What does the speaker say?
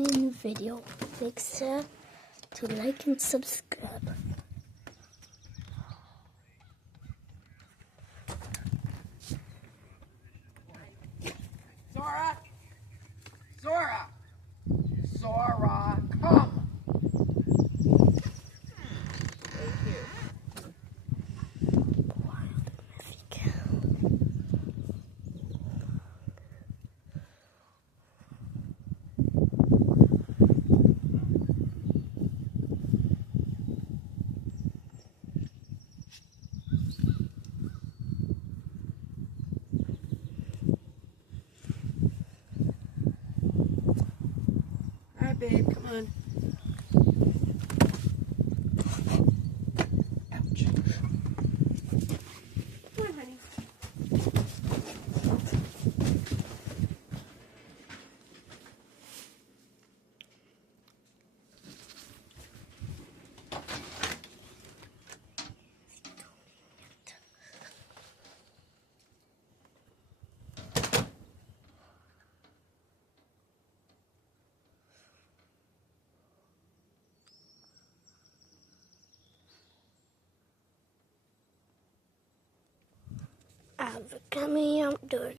new video. Make sure to like and subscribe. Zora! Zora! Zora, come! Thank you. Wild mythic. All right, babe, come on. Ouch. Come on, honey. Coming outdoors.